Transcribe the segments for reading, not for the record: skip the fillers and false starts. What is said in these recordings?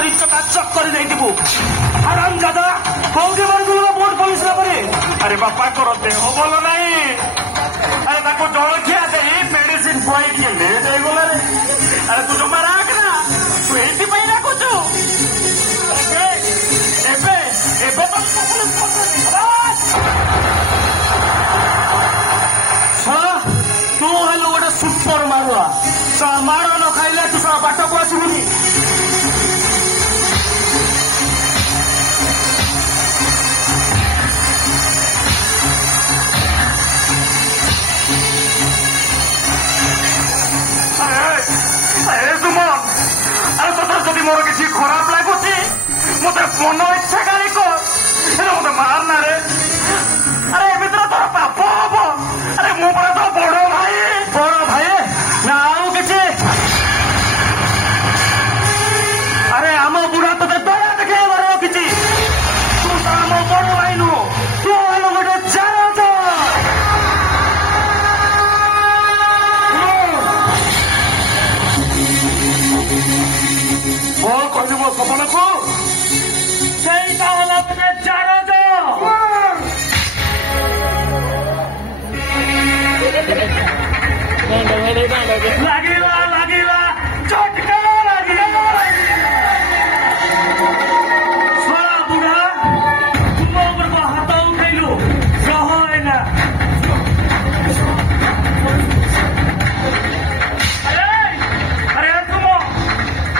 तरी चकाचक कर देबू आराम दादा कोउडी मारगुलो बोर्ड पुलिस रे अरे बापा करो देह भल नहीं अरे ताको जलखिया दे मेडिसिन खुआई के ले जाई गला रे अरे तू जमा राख ना तू एती पई राखुछु एबे एबे तो पुलिस तू हेलो गोटे सुपर मारुआ मार न खाइले तू सब बाट को आसबुनी যদি মোর কিছু খারাপ লাগুছি মতো মন ইচ্ছা গাড়ি কর মতো মার না রে আরে এমিত্র তোর পাপ হব আরে মো পরে তো বড় ভাই না আউ কিছু আরে আম বুড়া তোতে দয়া দেখে বড় কিছু তু তো আম বড় ভাই নু তু হলো গোটে চারা कहू सपन को लगिला लगिला चटका लगिला छोरा बुढ़ा तुम ऊपर को हाथ उठेलु रह ना अरे तुम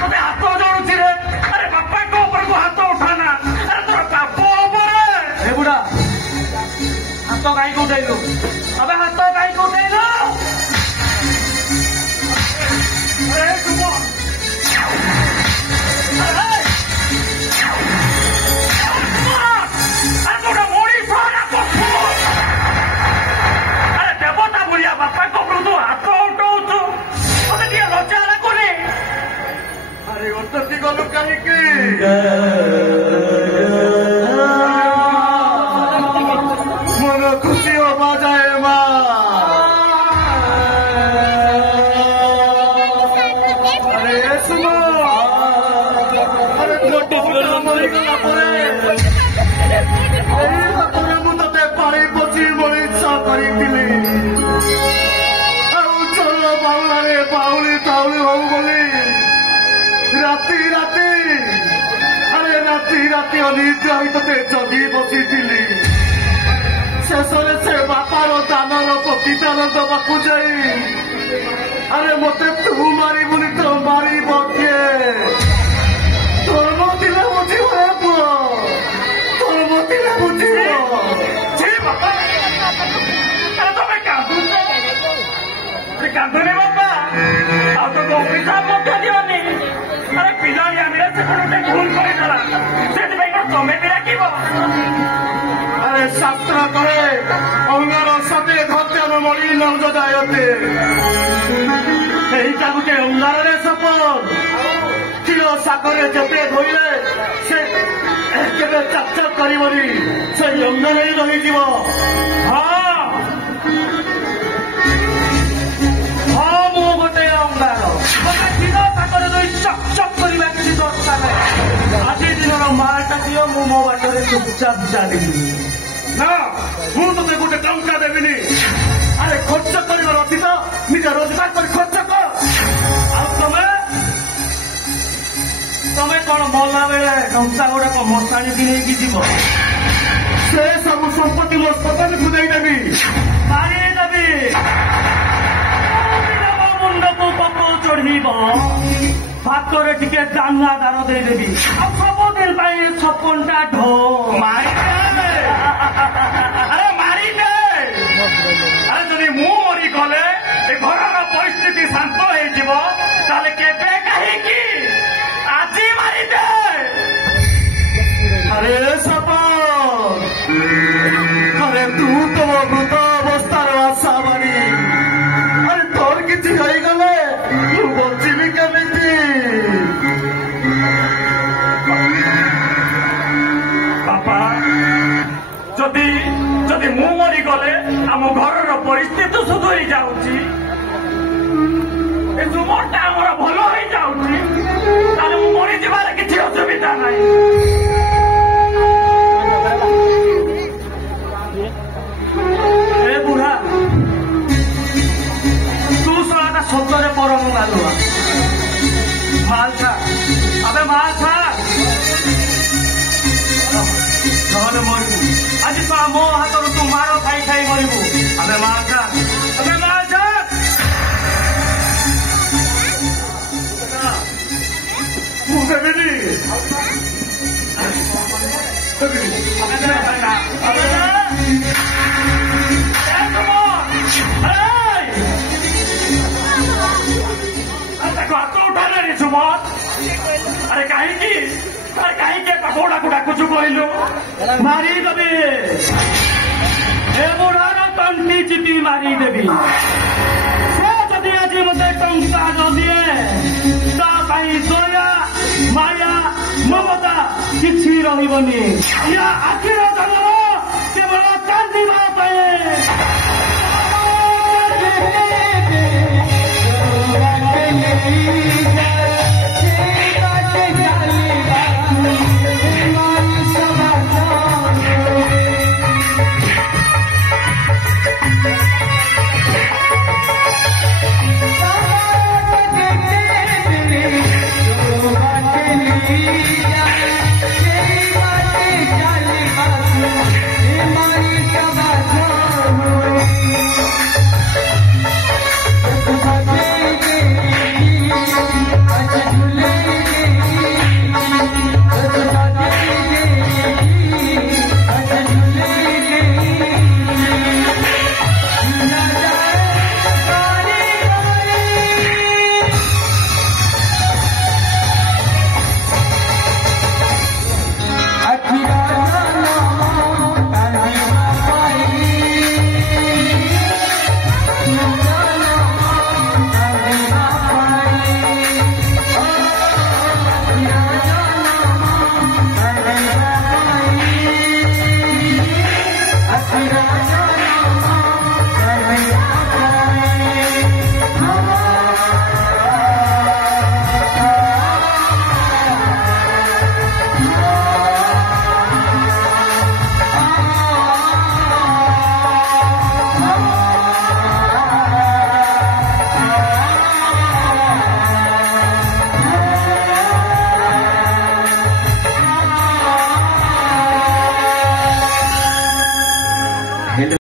मत हाथ जोड़ुची रे अरे बापा को ऊपर को हाथ उठाना अरे तोर पाप ऊपर बुढ़ा हाथ कहीं को उठेलु अबे हाथ कहीं को उठेलु गलु कहीं मन खुशी हो जाए माँ अरे सुनो अरे मरीगला मुझे पानी पची मोर इच्छा करी चल बाउला बाउली ताउली हूँ बोली राति राति अरे राति राति अनिद्रा ते जगी बसी शेष से बापार दानर प्रतिदान दवाक जाई अरे मत तू मारिबुनि तो मारिब किए धर्म दिले बुझे पुओ धर्म दिले बुझे बापा अरे तुम कांदुनी बापा आ तो गंभीर साहब मत दिवनी अरे पिला से भूल कर तमें भी राखब अरे शास्त्र कहे अंगार सते धत्य मणि नौज जायते गोटे अंगार सपन क्षीर सागर जेते धोइले से केबे चकचक करबनी से अंगार ही रही हाँ हाँ मु गोटे अंगार क्षीर सागर चकचक करवा किसी दरकार आज दिन मारटा दियो मु मो बाटर चुपचाप चली ना मुझे गोटे टंका देविनी अरे खर्च कर निज रोजगार कर खर्च कर तमें कौन मरला बेले टंका गुड़ाक मशाणी की नहीं जीव से सब संपत्ति मो सदन को देदेवी मारिदेवी मुंड को पको चढ़ भातरे टिके दाना दार देदेवी सबुदिन छपनटा ढो अरे मारी दे अरे जदि मु मरी गले घर परिस्थिति शांत हो केबे कहीं आज मारी दे अरे सपन अरे तू तो मृत अवस्थार आशा बारी अरे तोर किसी गले तू बची केमी बापा जदि जदि मु मरी गले आम घर परिस्थिति सुधरी जाऊँगी जुमरटा आमर भल हो जाऊँगी मरी जबार किसी ପାଇଁ ଏ ବୁଢା ତୁ ଶଳାଟା ସତରେ ପରମ ଗାଲୁଆ ମାଲଛା ଆବେ ମାଲଛା ନହେଲେ ମରିବୁ ଆଜି ତ ମୋ ହାତରୁ ତୁ ମାର ଖାଇ ଖାଇ ମରିବୁ ଆବେ ମାଲଛା ଆବେ ମାଲଛା ମୁଁ ଦେବିନି ହାତ ଉଠାଇଲାଣି ସୁମତ ଆରେ କାହିଁକି କୋଉଟାକୁ ଡାକୁଛୁ କହିଲୁ ମାରିଦେବି ଏ ବୁଢାର ତଣ୍ଟି ଚିପି ମାରିଦେବି ସେ ଯଦି ଆଜି ମତେ ଟଙ୍କା ନ ଦିଏ ତା ପାଇଁ ଦୟା ମାୟା ମମତା କିଛି ରହିବନି ୟା ଆଖିରେ